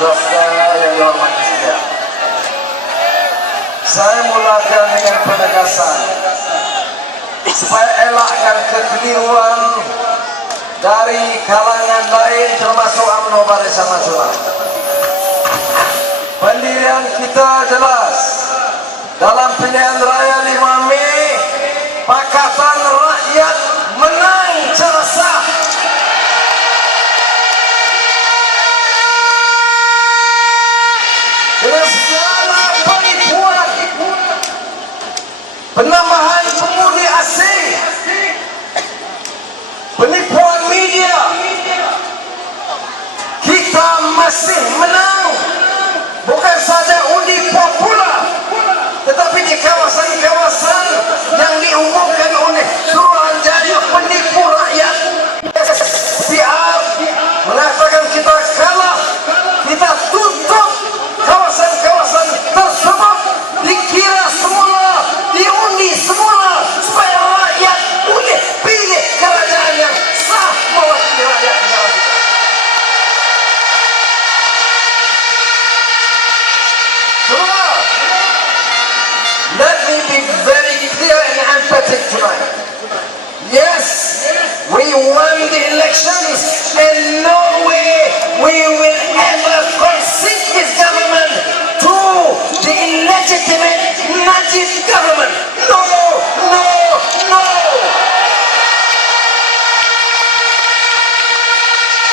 saudara-saudara yang dihormati sekalian, saya mulakan dengan penegasan supaya elakkan kekeliruan dari kalangan lain termasuk UMNO Barisan Nasional. Pendirian kita jelas. Dalam pilihan raya 5 Mei, Pakatan Rakyat menang secara sah. Dengan segala penipuan, penambahan pengundi asing, penipuan media, kita masih menang. Bukan saja undi popular, tetapi di kawasan-kawasan yang diumumkan oleh Suruhanjaya penipu rakyat. SPR mengatakan kita kalah, kita tutup kawasan-kawasan tersebut, dikira semula, diundi semula supaya rakyat boleh pilih kerajaan yang sah mewakili rakyat negara kita. Let me be very clear and emphatic tonight. Yes, we won the elections, and no way we will ever concede this government to the illegitimate Najib government. No, no, no.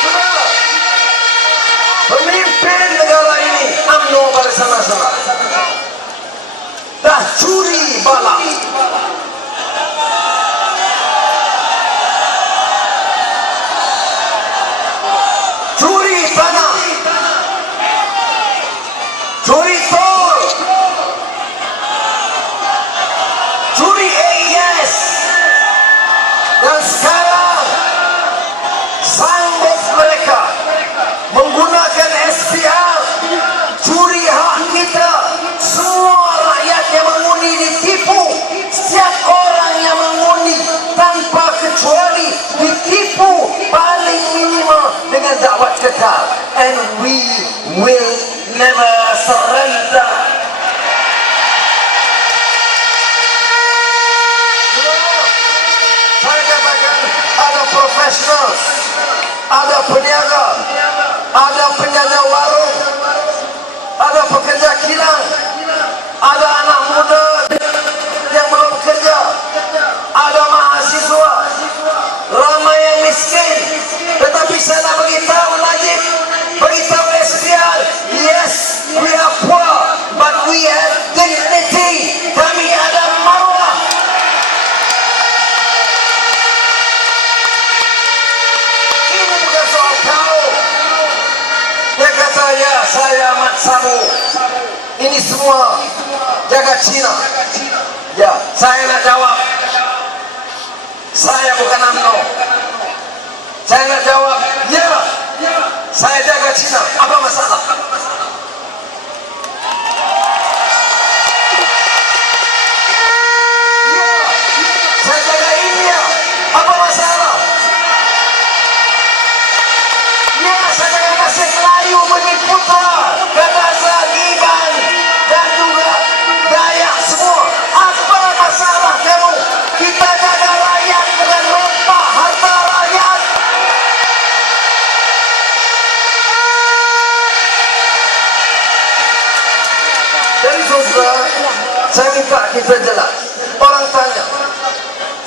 Saudara, pemimpin negara ini UMNO Barisan Nasional dah curi balak, curi tanah, curi tol, curi AIS, dan sekarang sanggup mereka menggunakan SPR, curi hak kita. Semua rakyat yang mengundi ditipu. Setiap orang yang mengundi tanpa kecuali ditipu paling minimal dengan dakwah kekal. And we will never surrender. Saya katakan ada profesional, ada peniaga, ada penjaga warung, ada pekerja kilang, ada anak muda yang belum bekerja, ada mahasiswa, ramai yang miskin. Tetapi saya nak beritahu Najib, beritahu SPR, yes, we are poor, but we have dignity. Kami ada maruah. Ini bukan soal kau. Dia kata, ya saya Mat Samu, ini semua jaga Cina. Ya, saya nak jawab, saya bukan UMNO. Saya nak jawab, ya, saya jaga Cina. Apa masalah? Ya, saya jaga India. Apa masalah? Ya, saya jaga nasib Melayu, Bumi Putra, Kadazan, Iban, dan juga Dayak semua. Apa masalah kamu? Kita jaga rakyat, bukan rompak harta rakyat. Jadi saudara, saya minta kita jelas. Orang tanya,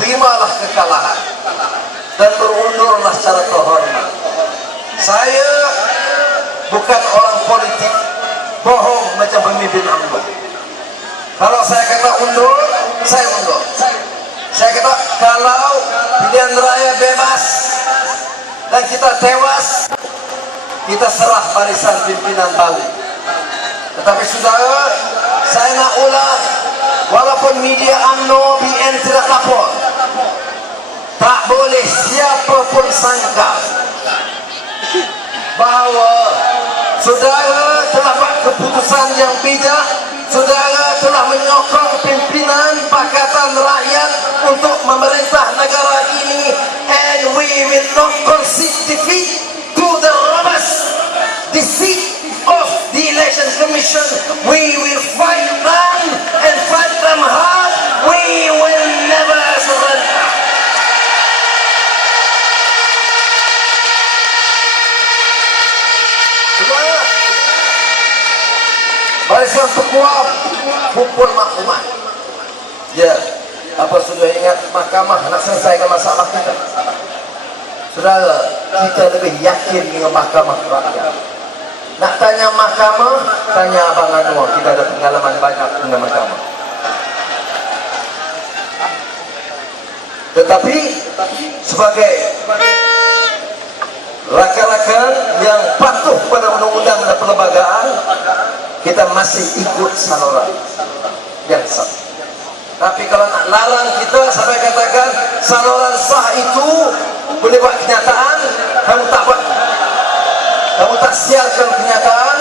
terimalah kekalahan dan berundurlah secara terhormat. Saya bukan orang politik bohong macam pemimpin UMNO. Kalau saya kata undur, saya undur. Saya kata kalau pilihan raya bebas dan kita tewas, kita serah barisan pimpinan Bali. Tetapi saudara, saya nak ulang, walaupun media UMNO BN tidak lapor, tak boleh siapa pun sangka bahawa saudara telah buat keputusan yang bijak. Saudara telah menyokong pimpinan Pakatan Rakyat untuk memerintah negara ini, and we will not concede defeat to the robbers, deceit or hukum, kumpul maklumat. Ya, apa sudah ingat mahkamah nak selesaikan masalah kita? Saudara, kita lebih yakin dengan mahkamah rakyat. Nak tanya mahkamah, tanya Abang Anwar. Kita ada pengalaman banyak dengan mahkamah. Tetapi sebagai rakan-rakan yang patuh pada undang-undang dan perlembagaan, kita masih ikut saluran yang sah. Tapi kalau nak larang kita sampai katakan saluran sah itu boleh buat kenyataan, kamu tak buat, kamu tak siarkan kenyataan.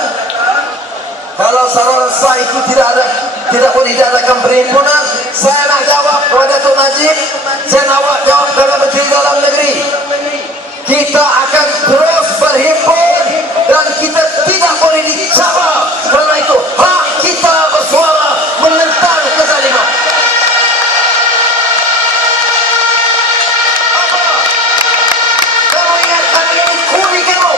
Kalau saluran sah itu tidak boleh diadakan perhimpunan, saya nak jawab kepada Tun Najib, saya nak jawab kepada Menteri Dalam Negeri, kita akan terus berhimpun dan kita tidak boleh dicabar. Karena itu hak kita bersuara menentang kezaliman. Kamu ingat kami ini kuli kamu?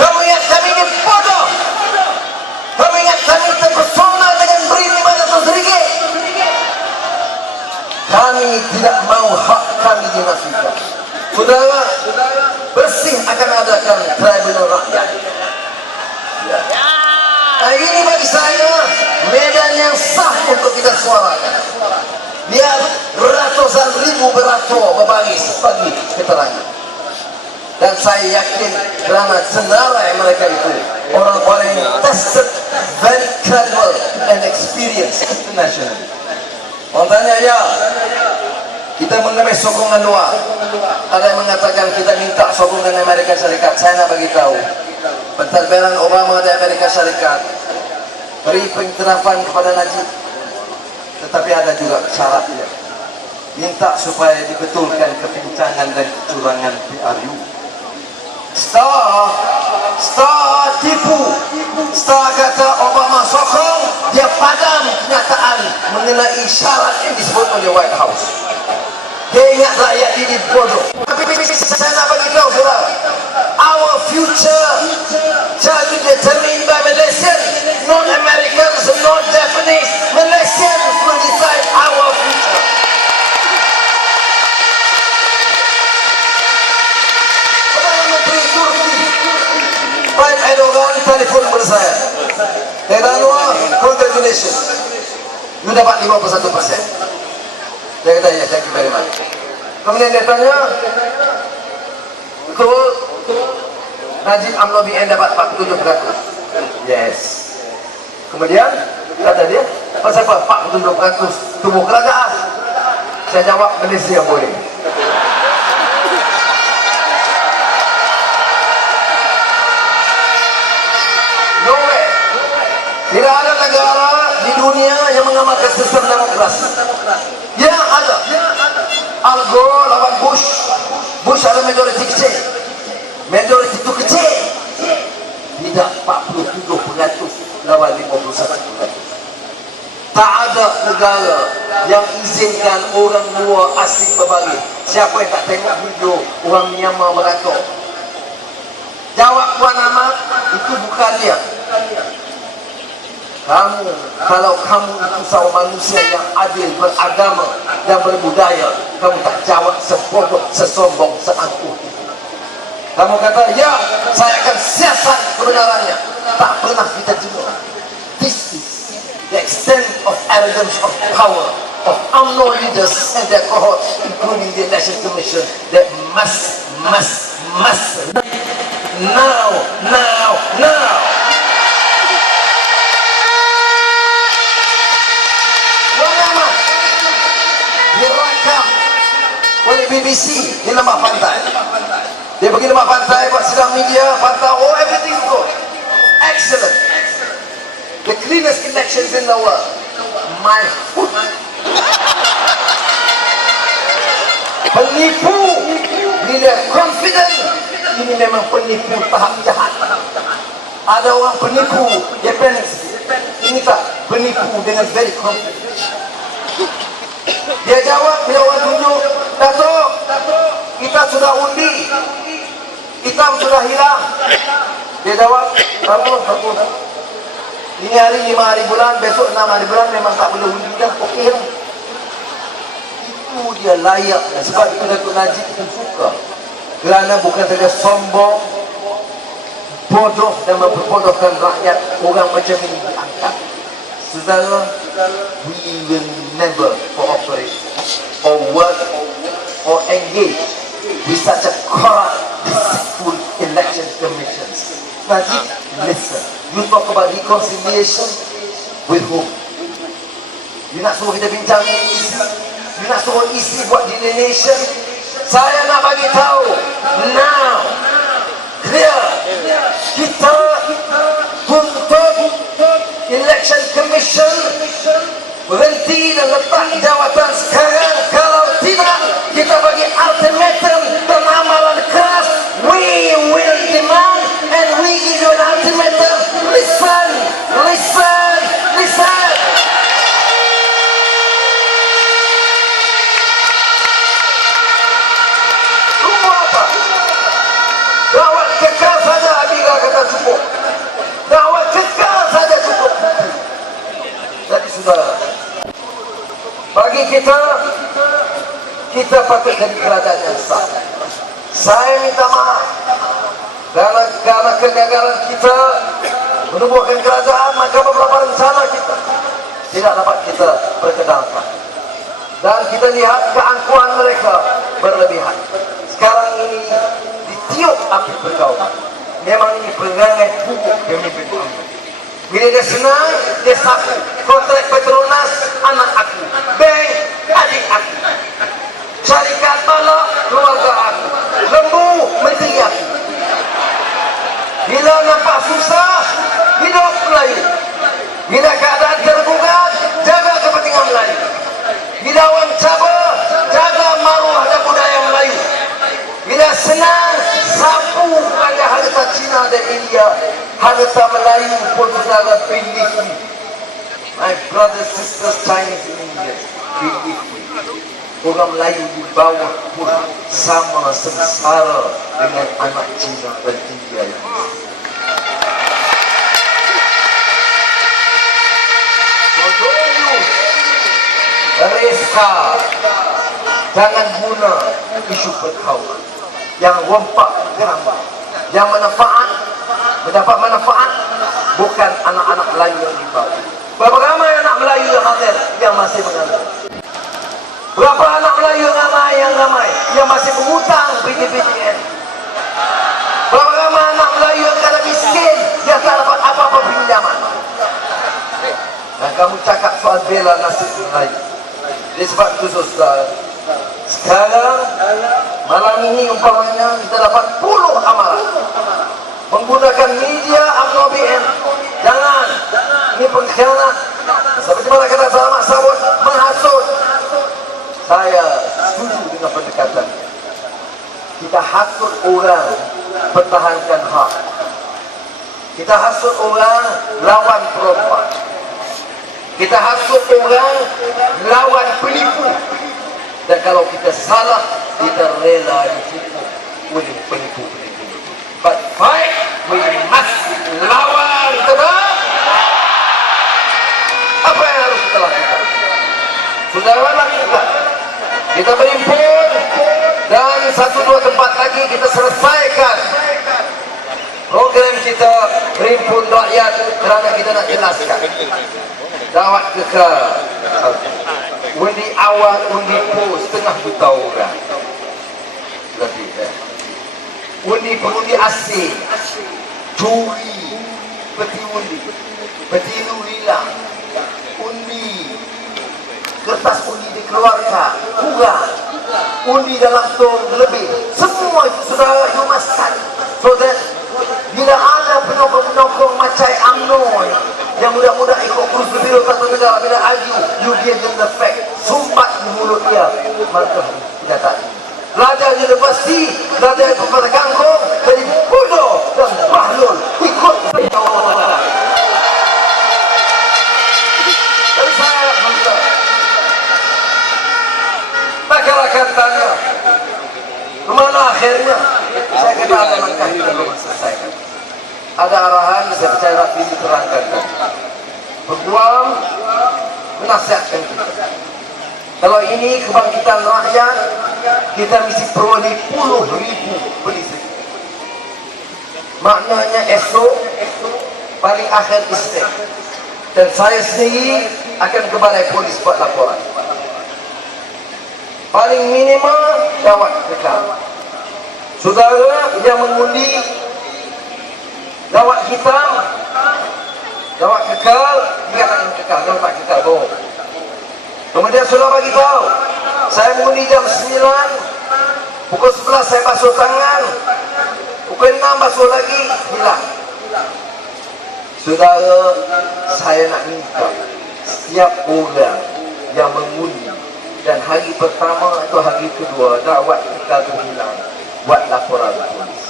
Kamu ingat kami ini bodoh? Kamu ingat kami terpesona dengan beri 500 ringgit? Kami tidak mau hak kami dinafikan. Saudara, bersih akan adakan tribunal rakyat. Ya. Nah, ini bagi saya medan yang sah untuk kita suarakan. Biar ratusan ribu beratur berbaris bagi keterangan. Dan saya yakin kerana senarai mereka itu orang paling tested, very credible and experienced internationally. Orang tanya, ya, kita mengenai sokongan luar. Ada yang mengatakan kita minta sokongan Amerika Serikat. Saya nak bagi tahu, pentadbiran Obama di Amerika Serikat beri pengiktirafan kepada Najib, tetapi ada juga syaratnya. Minta supaya dibetulkan kepincangan dan kecurangan PRU. Star tipu. Star kata Obama sokong, dia padam kenyataan mengenai syarat yang disebut oleh White House. Dia ingat rakyat ini bodoh. Tapi saya nak bagi tahu saudara, our future shall be determined by Malaysians, not Americans, not Japanese. Malaysians will decide our future. Perdana Menteri Turki Tayyip Erdogan telefon kepada saya. Dia kata, congratulations, you dapat 51%. Dia kata, ya, thank you very much. Kemudian dia tanya, betul Najib UMNO BN dapat 47%? Yes. Kemudian kata dia, pasal apa 47% tubuh kerajaan? Saya jawab, Malaysia boleh. No way. Tidak ada negara di dunia yang mengamalkan sistem demokrasi. Ya, ada. Al Gore lawan Bush. Bush ada majoriti kecil. Majoriti itu kecil. Tidak 47% lawan 51%. Tak ada negara yang izinkan orang luar asing berbagi. Siapa yang tak tengok video orang Myanmar beratur? Jawab Puan Ahmad, itu bukan dia. Kamu, kalau kamu itu seorang manusia yang adil, beragama dan berbudaya, kamu tak jawab sebodoh, sesombong, seangkuh. Kamu kata, ya, saya akan siasat kebenarannya. Tak pernah kita juga. This is the extent of arrogance of power of UMNO leaders and their cohorts, including the Election Commission, that must now direkam oleh BBC di lembah pantai. Dia pergi lembah pantai, buat sidang media, pantau, oh, everything is good, excellent, the cleanest elections in the world. My foot. Penipu. Bila confident, ini memang penipu tahap jahat. Ada orang penipu, Japanese, ini tak penipu dengan very confident. Dia jawab, bila orang tunjuk, Datuk, kita sudah undi, hitam sudah hilang. Dia jawab, bagus. Ini hari 5 hari bulan, besok 6 hari bulan memang tak boleh undi dah, okey lah. Itu dia layaknya. Sebab itu Datuk Najib kita suka, kerana bukan saja sombong, bodoh dan memperbodohkan rakyat, orang macam ini diangkat. Saudara, we will never cooperate or work or engage with such a corrupt, deceitful election commissions. Najib, listen. You talk about reconciliation with whom? You nak suruh kita bincang isi? You nak suruh isi buat delineation? Saya nak bagi tahu now, clear, kita tuntut election commission berhenti dan letak jawatan sekarang. Kalau tidak, kita bagi ultimatum dan amalan keras. We will demand and we give you an ultimatum. Listen, listen, listen. Tunggu apa? Dakwah kekal saja, Abiga kata cukup. Dakwah kekal saja cukup. Jadi saudara, bagi kita patut jadi kerajaan yang sah. Saya minta maaf karena kegagalan kita menubuhkan kerajaan, maka beberapa rencana kita tidak dapat kita perkenalkan. Dan kita lihat keangkuhan mereka berlebihan. Sekarang ini ditiup api pergaulan. Memang ini perangai buruk pemimpin kami. Bila dia senang, dia sapu. Kontrak Petronas, anak aku. Bank, adik aku. Syarikat tolak, keluarga aku. Lembu, menteri aku. Bila nampak susah, hidup Melayu. Bila keadaan tergugat, jaga kepentingan Melayu. Bila orang cabar, jaga maruah dan budaya Melayu. Bila senang, sapu pada harta Cina dan India. Harta Melayu pun saudara pilih. My brothers, sisters, Chinese and Indians, pilih. Orang Melayu di bawah pun sama sengsara dengan anak Cina dan India yang Resa, jangan guna isu perkauman yang rompak drama, yang mendapat manfaat bukan anak-anak Melayu yang dibawa. Berapa ramai anak Melayu yang hadir yang masih mengandung? Berapa anak Melayu yang ramai yang masih berhutang PTPTN? Berapa ramai anak Melayu yang kadang miskin yang tak dapat apa-apa pinjaman? Dan kamu cakap soal bela nasib Melayu. Jadi sebab itu saudara, sekarang malam ini umpamanya kita dapat puluh amalan menggunakan media UMNO BN. Jangan, ini pengkhianat. Seperti mana kata Selamat Sabut, menghasut. Saya setuju dengan pendekatan. Kita hasut orang pertahankan hak. Kita hasut orang lawan perompak. Kita hasut orang lawan penipu. Dan kalau kita salah, kita rela ditipu oleh penipu-penipu. But fight, we must lawan terus. Apa yang harus kita lakukan? Saudara lakukan. Kita berhimpun dan 1, 2 tempat lagi kita selesaikan program kita berhimpun rakyat kerana kita nak jelaskan. Dakwah kekal. Undi awal, undi pos, setengah juta orang. Lebih undi asing, curi, peti undi, petiru hilang, undi, kertas undi dikeluarkan, kurang, undi dalam tong lebih. Semua itu saudara, you must study. So that bila ada penyokong-penyokong macam UMNO yang mudah-mudah ikut kurus berbiro satu negara, bila you give them the fact, sumbat di mulut dia, maka tidak tak. Pelajar universiti, pelajar Perpata Kangkung, jadi bodoh dan bahlul ikut Allah. Jadi saya minta, masyarakat akan tanya, kemana akhirnya? Saya kata ada langkah kita belum selesaikan. ada arahan saya percaya rapi diterangkan tadi. Peguam menasihatkan kita. Kalau ini kebangkitan rakyat, kita mesti peroleh puluh ribu polisi. Maknanya esok paling akhir istirahat. Dan saya sendiri akan ke balai polis buat laporan. Paling minimal gawat kekal. Saudara yang mengundi gawat hitam, gawat kekal, dikatakan kekal, gawat tak kekal, bohong. Kemudian sudah bagi tahu, saya mengundi jam 9, pukul 11 saya basuh tangan, pukul 6 basuh lagi, hilang. Saudara, saya nak minta setiap orang yang mengundi dan hari pertama atau hari kedua dakwat kita tu hilang, buat laporan polis.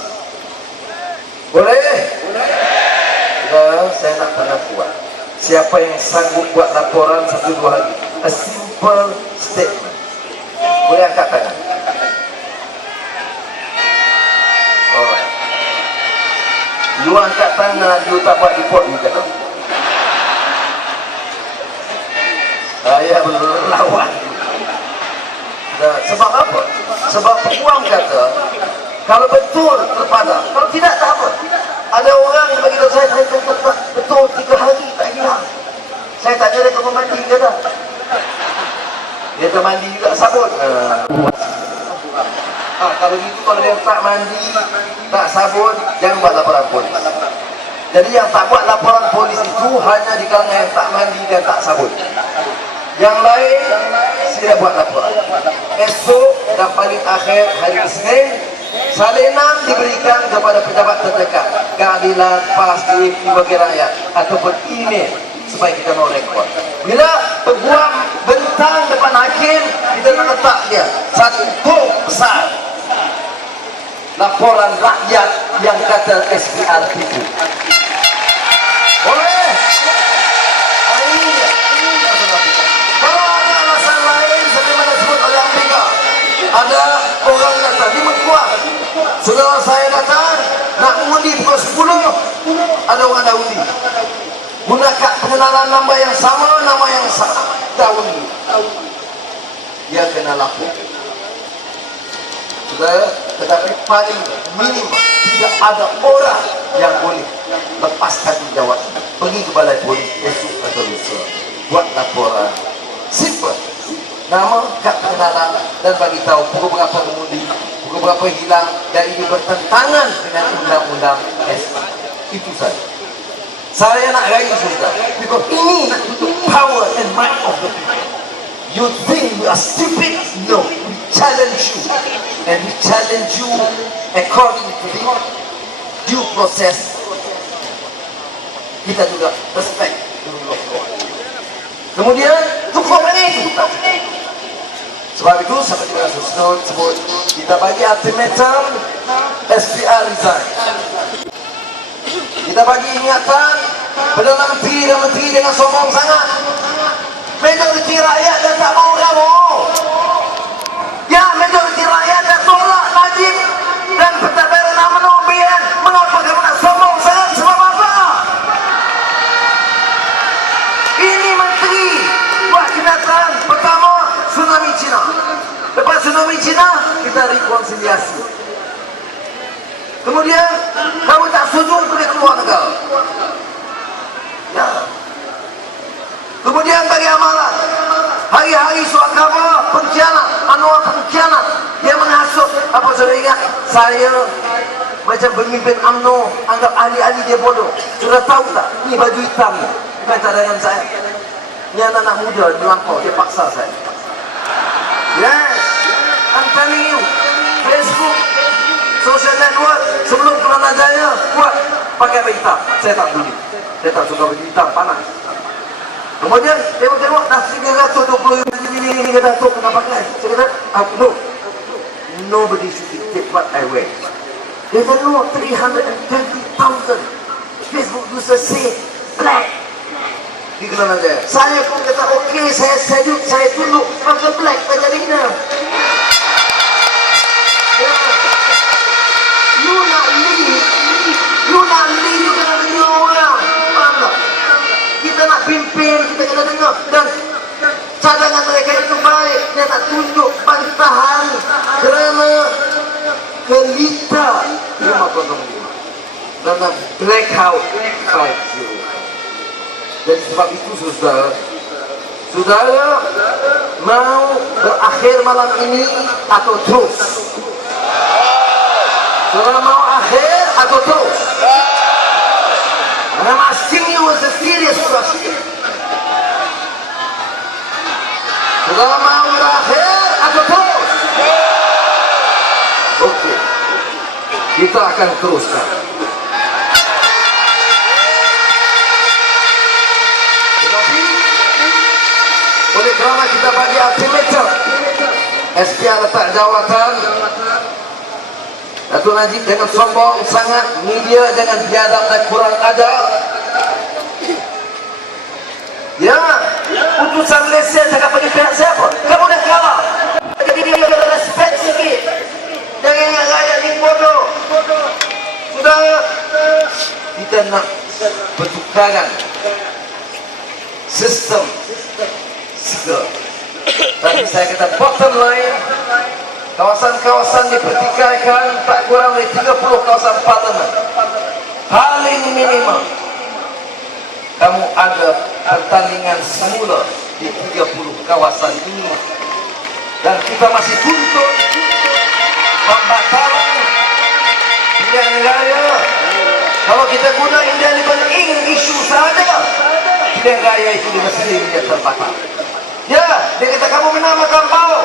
Boleh? Saya nak pernah buat. Siapa yang sanggup buat laporan 1-2 hari, a simple statement, boleh angkat tangan. Alright. You angkat tangan, you tak buat report juga. Saya berlawan. Sebab apa? Sebab peguam kata, kalau betul terpada, kalau tidak tak apa. Ada orang yang bagi tahu saya betul 3 hari tak hilang. Saya tanya dia kau mandi ke tak? Dia tak mandi juga sabun. Kalau gitu, kalau dia tak mandi, tak sabun, jangan buat laporan polis. Jadi yang tak buat laporan polis itu hanya di kalangan yang tak mandi dan tak sabun. Yang lain sila buat laporan. Esok dan paling akhir hari Isnin, salinan diberikan kepada pejabat terdekat, keadilan, pasti, bagi rakyat, ataupun email supaya kita mau rekod. Bila peguam bentang depan hakim, kita nak letak dia satu kod besar, laporan rakyat yang kata SPR itu. Boleh? Kalau ada alasan lain sebagaimana disebut oleh Amerika, ada orang datang di Mekuah, saudara saya datang nak mengundi pukul 10, ada orang dah undi, gunakan pengenalan nama yang sama, dah undi, dia kena lapor. Saudara, tetapi paling minim tidak ada orang yang boleh lepaskan jawab. Pergi ke balai polis esok atau lusa, buat laporan simple, nama, kad pengenalan, dan bagi tahu pukul berapa mengundi, pukul berapa hilang, dan ini bertentangan dengan undang-undang SPR. Itu saja. Saya nak raih saudara, because ini nak tutup power and might of the people. You think we are stupid? No, we challenge you, and we challenge you according to the due process. Kita juga respect the rule of law. Kemudian cukup ini. Sebab itu seperti yang saya sebut, kita bagi ultimatum, SPR resign. Kita bagi ingatan, Perdana Menteri dan Menteri jangan sombong sangat. Majoriti rakyat dah tak mau kamu. Ya, majoriti rakyat dah tolak Najib dan Pentadbiran UMNO BN. Mengapa kamu nak sombong sangat? Sebab apa? Ini menteri buat kenyataan. Pertama, tsunami Cina. Lepas tsunami Cina, kita rekonsiliasi. Kemudian, kamu tak setuju boleh keluar negara. Ya. Kemudian bagi amalan, hari-hari suat khabar pengkhianat, Anwar pengkhianat, dia menghasut. Apa sudah ingat? Saya macam pemimpin UMNO, anggap ahli-ahli dia bodoh. Sudah tahu tak? Ni baju hitam ni, minta dengan saya. Ni anak-anak muda melampau, dia paksa saya. Yes, I'm telling you, Facebook, social network, sebelum Kelana Jaya buat pakai baju hitam. Saya tak peduli, saya tak suka baju hitam, panas. Kemudian tengok dah 320 ini Datuk kena pakai. Saya kata, no, nobody should dictate what I wear. Dia kata, no, 320,000 Facebook users say black di Kelana Jaya. Saya pun kata, okey, saya sejuk, saya tunduk, pakai black, tak jadi kena. You nak lead, you pimpin, kita kena dengar. Dan cadangan mereka itu baik. Dia nak tunjuk bantahan kerana gelita 505 dan blackout 50. Jadi sebab itu saudara mau berakhir malam ini atau terus? Saudara mau akhir atau terus? I'm asking you as a serious question. Saudara mau berakhir atau terus? Oke, kita akan teruskan. Oleh kerana kita bagi ultimatum, SPA letak jawatan, Datuk Najib jangan sombong sangat, media jangan biadab dan kurang ajar. Ya, utusan Malaysia cakap bagi pihak siapa? Kamu dah kalah. Jadi dia respect sikit. Jangan ingat rakyat ni bodoh. Sudah, kita nak pertukaran sistem. Tapi saya kata bottom line, kawasan-kawasan dipertikaikan tak kurang dari 30 kawasan parlimen. Paling minimum kamu ada pertandingan semula di 30 kawasan ini. Dan kita masih tuntut pembatalan pilihan raya. Kalau kita guna indelible ink issue saja, pilihan raya itu mesti terbatal. Ya, dia kata kamu menamakan bau.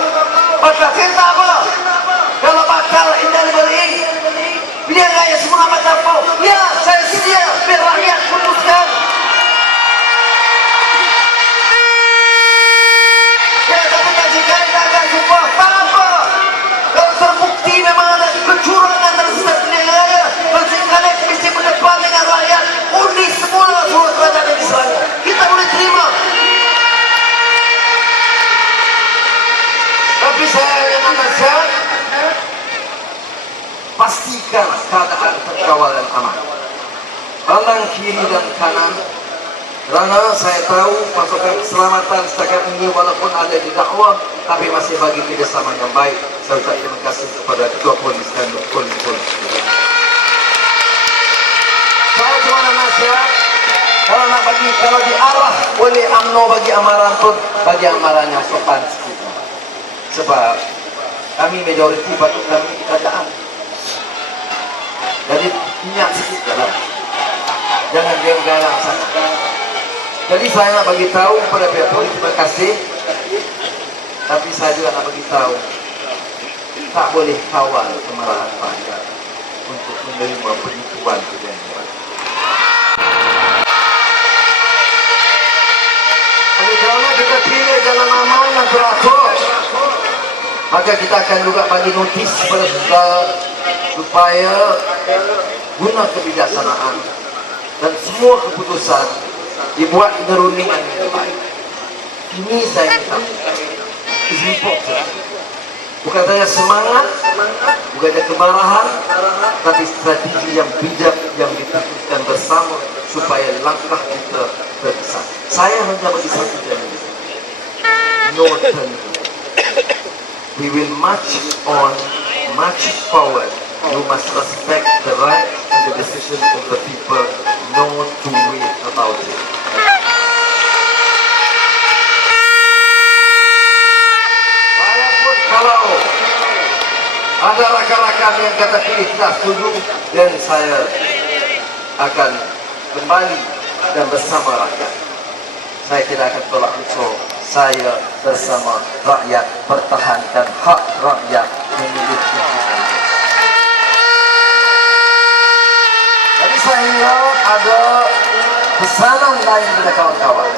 Batal kereta apa? Kalau batal indelible ink, pilihan raya semua batal bau. Ya, saya sedia biar rakyat putuskan. Ya, tapi tak sekali tak akan jumpa. Apa? Kalau terbukti memang ada kecurangan dalam sistem pilihan raya, sekali mesti berdepan dengan rakyat. Undi semula surat kerajaan yang diserangnya. Kita boleh terima. Tapi saya yang nasihat, pastikan keadaan terkawal dan aman. Pandang kiri dan kanan, kerana saya tahu pasukan keselamatan setakat ini walaupun ada di dakwah, tapi masih bagi kerjasama yang baik. Saya ucap terima kasih kepada Ketua Polis dan Polis. Saya cuma nak nasihat, kalau diarah oleh UMNO bagi amaran pun, bagi amaran yang sopan sikit. Sebab kami majoriti patut kami keadaan. Jadi minyak sikit dalam. Jangan galang sangat. Jadi saya nak bagi tahu kepada pihak polis terima kasih. Tapi saya juga nak bagi tahu tak boleh kawal kemarahan rakyat untuk menerima penipuan perjanjian. Oleh kerana kita pilih jalan aman yang teratur, maka kita akan juga bagi notis kepada saudara supaya guna kebijaksanaan dan semua keputusan dibuat dengan rundingan yang baik. Ini saya minta. Bukan saja semangat, bukan saja kemarahan, tapi strategi yang bijak yang diputuskan bersama supaya langkah kita terbesar. Saya hanya bagi satu janji. No turning. We will march on, march forward. You must respect the right and the decision of the people. No two ways about it. Saya pun kalau ada rakan-rakan yang kata pilih tidak setuju, dan saya akan kembali dan bersama rakyat. Saya tidak akan tolak usul. Saya bersama rakyat pertahankan hak rakyat memilih keputusan. Jadi saya ada pesanan lain kepada kawan-kawan.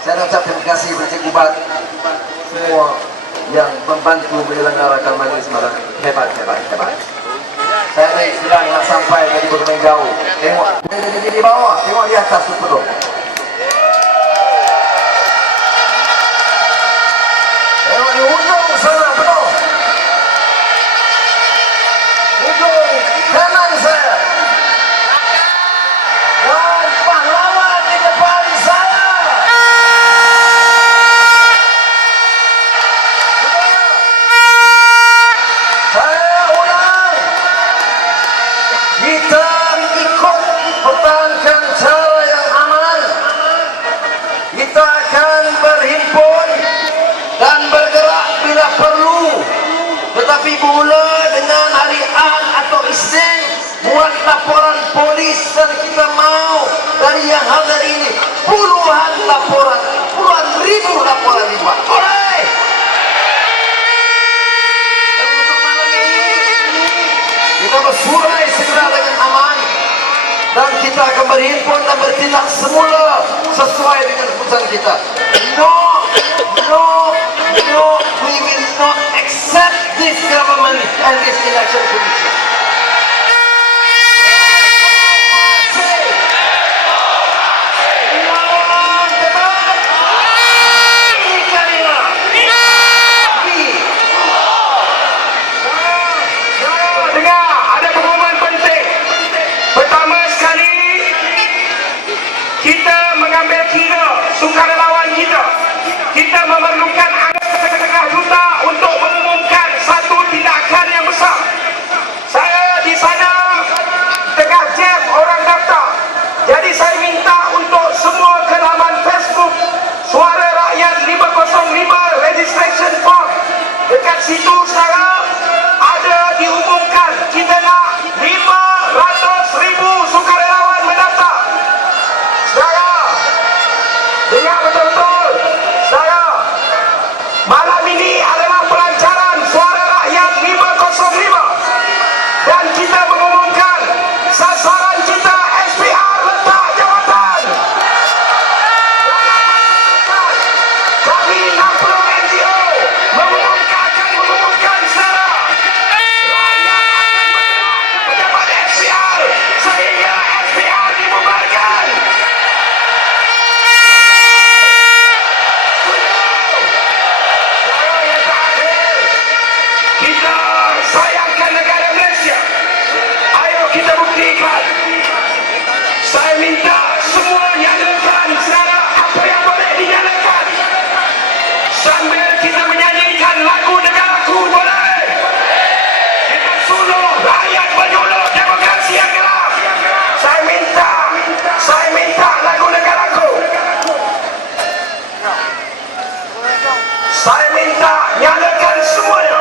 Saya nak ucap terima kasih kepada Cikgu Bat, semua yang membantu menyelenggarakan majlis malam. Hebat. Saya naik sedang nak sampai tadi bermain jauh. Tengok di bawah, tengok di atas tu penuh. Tengok di ujung sana penuh. Ujung kanan saya. Dan pahlawan di depan saya. Tapi mula dengan hari Ahad atau Isnin, buat laporan polis, dan kita mau dari yang hari ini puluhan laporan, puluhan ribu laporan dibuat. Oleh dan untuk malam ini kita bersurai segera dengan aman, dan kita akan berhimpun dan bertindak semula sesuai dengan keputusan kita. No, we will not accept this government and this election commission. Sukarelawan kita memerlukan anggaran 1,5 juta untuk mengumumkan satu tindakan yang besar. Saya di sana tengah jam orang daftar, jadi saya minta untuk semua ke laman Facebook Suara Rakyat 505 registration form. Dekat situ sekarang ada diumumkan kita nak 500,000 sukarelawan mendaftar. Saudara, dengar betul-betul, saudara, malam ini adalah pelancaran Suara Rakyat 505 dan kita mengumumkan sasaran kita SPR letak jawatan. Kami 60 NGO mengumumkan secara rakyat akan bergerak ke pejabat SPR sehingga SPR dibubarkan. Kita sayangkan negara Malaysia. Ayo kita buktikan. Saya minta semua nyalakan segala apa yang boleh dinyalakan, sambil kita menyanyikan lagu negaraku, boleh? Kita suluh rakyat menyuluh demokrasi yang gelap. Saya minta lagu negaraku. Saya minta nyalakan semuanya.